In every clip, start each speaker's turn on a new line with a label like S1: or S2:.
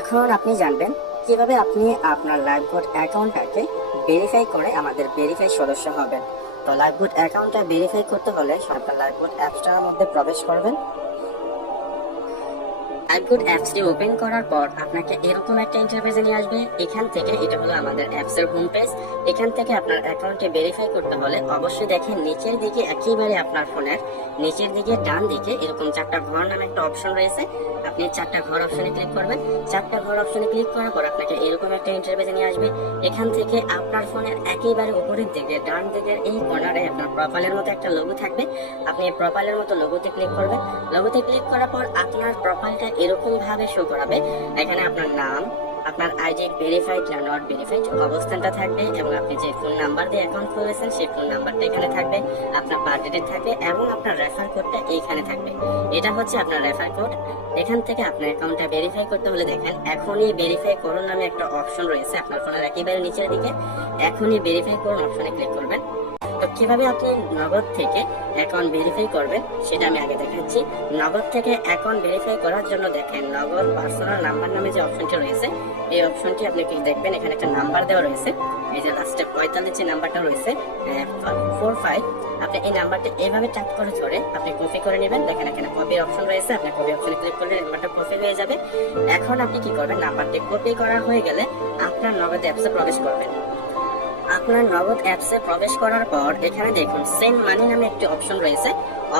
S1: এখন আপনি জানবেন কীভাবে আপনি আপনার লাইফবোট অ্যাকাউন্টটাকে ভেরিফাই করে আমাদের ভেরিফাই সদস্য হবেন। তো লাইফবোট অ্যাকাউন্টটা ভেরিফাই করতে হলে সরকার লাইফবোট অ্যাপসটার মধ্যে প্রবেশ করবেন। লাইফবোট অ্যাপসটি ওপেন করার পর আপনাকে এরকম একটা ইন্টারফেসে নিয়ে আসবে। এখান থেকে এটা হলো আমাদের অ্যাপসের হোম পেজ এখান থেকে আপনার অ্যাকাউন্টে ভেরিফাই করতে হলে অবশ্যই দেখেন নিচের দিকে একেবারে আপনার ফোনের নিচের দিকে ডান দিকে এরকম চারটা ঘর নামে একটা অপশন রয়েছে। আপনি চারটা ঘর অপশনে ক্লিক করবেন। চারটা ঘর অপশনে ক্লিক করার পর আপনাকে এরকম একটা ইন্টারফেসে নিয়ে আসবে। এখান থেকে আপনার ফোনের একেবারে উপরের দিকে, ডান দিকের এই কর্নারে আপনার প্রোফাইলের মতো একটা লোগো থাকবে। আপনি প্রোফাইলের মতো লোগোতে ক্লিক করবেন। লোগোতে ক্লিক করার পর আপনার প্রোফাইলটা এরকম ভাবে শো করাবে। এখানে আপনার নাম, আপনার আইডি ভেরিফাইড না নট ভেরিফাইড অবস্থানটা থাকবে এবং আপনি যে ফোন নাম্বার দিয়ে অ্যাকাউন্ট খুলেছেন সেই ফোন নাম্বারটা এখানে থাকবে, আপনার বার্থডে থাকবে এবং আপনার রেফার কোডটা এইখানে থাকবে। এটা হচ্ছে আপনার রেফার কোড এখান থেকে আপনার অ্যাকাউন্টটা ভেরিফাই করতে হলে দেখেন, এখনই ভেরিফাই করুন নামে একটা অপশন রয়েছে, আপনার ফোনের একেবারে নিচের দিকে। এখনই ভেরিফাই করুন অপশনে ক্লিক করবেন। তো কীভাবে আপনি নগদ থেকে অ্যাকাউন্ট ভেরিফাই করবেন, সেটা আমি আগে দেখাচ্ছি। নগদ থেকে অ্যাকাউন্ট ভেরিফাই করার জন্য দেখেন, নগদ পার্সোনাল নাম্বার নামে যে অপশনটি রয়েছে, এই অপশনটি আপনি কি দেখবেন, এখানে একটা নাম্বার দেওয়া রয়েছে। এই যে লাস্টে পঁয়তাল্লিশ যে নাম্বারটা রয়েছে ফোর ফাইভ আপনি এই নাম্বারটা এইভাবে টাইপ করে ধরে আপনি কপি করে নেবেন। দেখেন এখানে কপির অপশন রয়েছে, আপনি কপি অপশনে ক্লিক করলে নাম্বারটা কপি হয়ে যাবে। এখন আপনি কি করবেন নাম্বারটি কপি করা হয়ে গেলে আপনার নগদ অ্যাপসে প্রবেশ করবেন। আপনার নগদ অ্যাপসে প্রবেশ করার পর এখানে দেখুন সেন্ড মানি নামে একটি অপশন রয়েছে।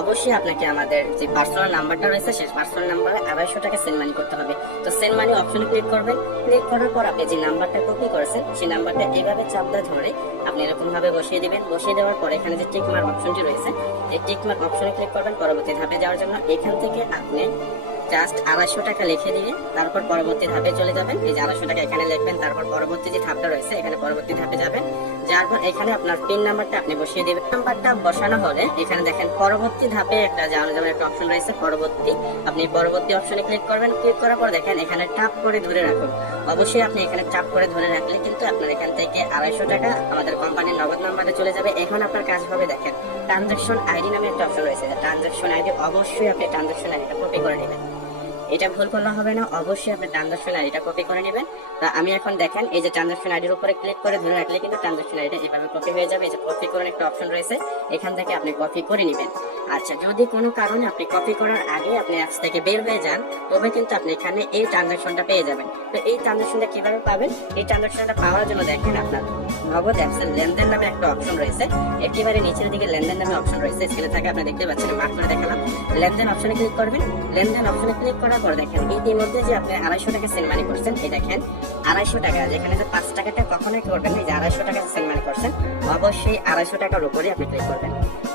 S1: অবশ্যই আপনাকে আমাদের যে পার্সোনাল নাম্বারটা রয়েছে, সেই পার্সোনাল নাম্বারে আড়াইশো টাকা সেন্ড মানি করতে হবে। তো সেন্ড মানি অপশনে ক্লিক করবেন। ক্লিক করার পর আপনি যে নাম্বারটা কপি করেছেন, সেই নাম্বারটা এভাবে চাপটা ধরে আপনি এরকম ভাবে বসিয়ে দিবেন। বসিয়ে দেওয়ার পর এখানে যে টিক মার্ক অপশনটি রয়েছে, এই টিক মার্ক অপশনে ক্লিক করবেন। পরবর্তী ধাপে যাওয়ার জন্য এখান থেকে আপনি জাস্ট আড়াইশো টাকা লিখে দিয়ে তারপর পরবর্তী ধাপে চলে যাবেন। এই যে আড়াইশো টাকা এখানে লিখবেন, তারপর পরবর্তী যে ধাপটা রয়েছে, এখানে পরবর্তী ধাপে যাবেন। যার পর এখানে আপনার পিন নাম্বারটা আপনি বসিয়ে দিবেন। নাম্বারটা বসানো হলে এখানে দেখেন পরবর্তী ধাপে একটা জানানো যাবে একটা অপশন রয়েছে, পরবর্তী। আপনি পরবর্তী অপশনে ক্লিক করবেন ক্লিক করার পর দেখেন এখানে টাপ করে ধরে রাখুন। অবশ্যই আপনি এখানে টাপ করে ধরে রাখলে কিন্তু আপনার এখান থেকে আড়াইশো টাকা আমাদের কোম্পানির নগদ নাম্বারে চলে যাবে। এখন আপনার কাজ হবে দেখেন ট্রানজাকশন আইডি নামে একটা অপশন রয়েছে। ট্রানজাকশন আইডি অবশ্যই আপনি ট্রানজাকশন আইডিটা কপি করে নেবেন। এটা ভুল করলে হবে না। অবশ্যই আপনি ট্রানজাকশন আইডিটা কপি করে নেবেন। তো আমি এখন দেখেন, এই যে ট্রানজাকশন আইডির উপরে ক্লিক করে ধরে রাখলে কিন্তু ট্রানজাকশন আইডিটা এভাবে কপি হয়ে যাবে। এই যে কপি করার একটা অপশন রয়েছে, এখান থেকে আপনি কপি করে নেবেন। আচ্ছা যদি কোনো কারণে আপনি কপি করার আগে আপনি অ্যাপস থেকে বের হয়ে যান, তবে কিন্তু আপনি এখানে এই ট্রানজাকশনটা পেয়ে যাবেন। তো এই ট্রানজাকশনটা কীভাবে পাবেন? এই ট্রানজাকশনটা পাওয়ার জন্য দেখেন আপনার নগদ অ্যাপসের লেনদেন নামে একটা অপশন রয়েছে। একেবারে নিচের দিকে লেনদেন নামে অপশন রয়েছে। স্ক্রিনে থাকে আপনি দেখতে পাচ্ছেন মার্ক করে দেখালাম। লেনদেন অপশনে ক্লিক করবেন। লেনদেন অপশনে ক্লিক করার পর দেখেন। ইতিমধ্যে যে আপনি আড়াইশো টাকা সেল মানি করছেন এই দেখেন আড়াইশো টাকা যেখানে যে পাঁচ টাকাটা কখনোই করবেন না, যে আড়াইশো টাকা সেন্ড মানি করছেন অবশ্যই আড়াইশো টাকার উপরে আপনি ক্লিক করবেন।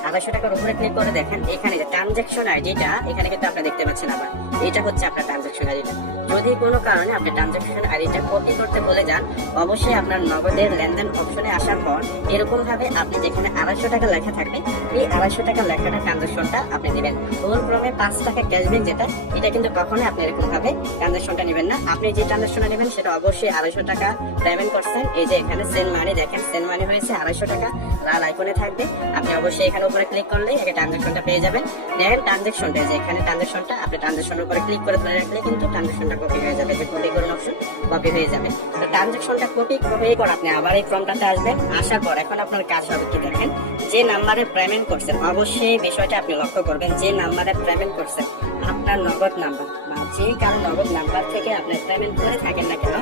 S1: আড়াইশো টাকার উপরে ক্লিক করে দেখেন এখানে যে ট্রানজাকশন আইডিটা এখানে কিন্তু আপনি দেখতে পাচ্ছেন আবার এটা হচ্ছে আপনার ট্রানজাকশন আইডিটা যদি কোনো কারণে আপনি ট্রানজাকশন আইডিটা কপি করতে বলে যান অবশ্যই আপনার নগদের লেনদেন অপশনে আসার পর এরকম ভাবে আপনি যেখানে আড়াইশো টাকা লেখা থাকবে এই আড়াইশো টাকা লেখাটা ট্রানজাকশনটা আপনি দিবেন ভুল ক্রমে পাঁচ টাকা ক্যাশব্যাক যেটা এটা কিন্তু কখনোই আপনি এরকম ভাবে ট্রানজাকশনটা নেবেন না। আপনি যে ট্রানজাকশনটা নেবেন সেটা অবশ্যই আড়াইশো টাকা পেমেন্ট করছেন। এই যে এখানে সেন্ড মানি দেখেন সেন্ড মানি হয়েছে আড়াইশো টাকা। লাল আইকনে থাকবে। আপনি অবশ্যই এখানে উপরে ক্লিক করলে এই ট্রানজাকশনটা পেয়ে যাবেন। দেখেন ট্রানজাকশনটা যে এখানে ট্রানজাকশনটা আপনি ট্রানজাকশনের উপরে ক্লিক করে ধরে রাখলে কিন্তু ট্রানজাকশনটা কপি হয়ে যাবে, যে কপি করুন অপশন কপি হয়ে যাবে। তো ট্রানজাকশনটা কপি কপি পর আপনি আবার এই ফর্মটাতে আসবেন। আসার পর এখন আপনার কাজ হবে কি দেখেন, যে নাম্বারে পেমেন্ট করছেন, অবশ্যই বিষয়টা আপনি লক্ষ্য করবেন, যে নাম্বারে পেমেন্ট করছেন, আপনার নগদ নাম্বার বা যে কারও নগদ নাম্বার থেকে আপনি পেমেন্ট করে থাকেন না কেন,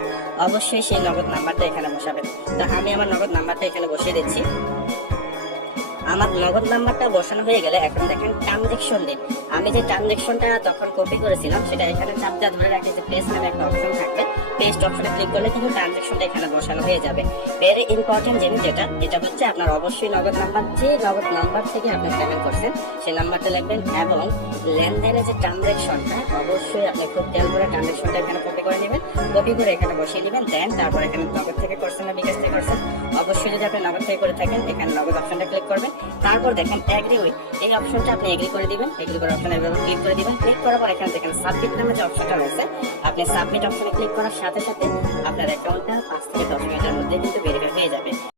S1: অবশ্যই সেই নগদ নাম্বারটা এখানে বসাবেন। তো আমি আমার নগদ নাম্বারটা এখানে বসিয়ে দিচ্ছি। আমার নগদ নাম্বারটা বসানো হয়ে গেলে এখন দেখেন ট্রানজেকশন দিন আমি যে ট্রানজেকশনটা তখন কপি করেছিলাম, সেটা এখানে চাপটা ধরে রাখি যে প্লেস নামে একটা অপশন থাকবে পেস্ট অপশনে ক্লিক করলে কিন্তু ট্রানজেকশনটা এখানে বসানো হয়ে যাবে। ভেরি ইম্পর্টেন্ট জিনিস যেটা এটা হচ্ছে আপনার অবশ্যই নগদ নাম্বার যে নগদ নাম্বার থেকে আপনি পেমেন্ট করছেন, সেই নাম্বারটা লিখবেন এবং লেনদেনের যে ট্রানজেকশনটা অবশ্যই আপনি খুব খেয়াল করে ট্রানজেকশনটা এখানে কপি করে নেবেন কপি করে এখানে বসিয়ে নেবেন দেন তারপর এখানে নগদ থেকে করছেন না বিকাশ থেকে করছেন। অবশ্যই যদি আপনি নগদ থেকে করে থাকেন, এখানে নগদ অপশনটা ক্লিক করবেন। তারপর দেখেন এগ্রি উইথ এই অপশনটা আপনি এগ্রি করে দিবেন এগ্রি করে অপশনে এভাবে ক্লিক করে দিবেন। ক্লিক করার পর এখানে দেখেন সাবমিট নামে যে অপশনটা রয়েছে, আপনি সাবমিট অপশনে ক্লিক করার সাথে সাথে আপনার অ্যাকাউন্টটা পাঁচ থেকে দশ মিনিটের মধ্যে কিন্তু ভেরিফাই হয়ে যাবে।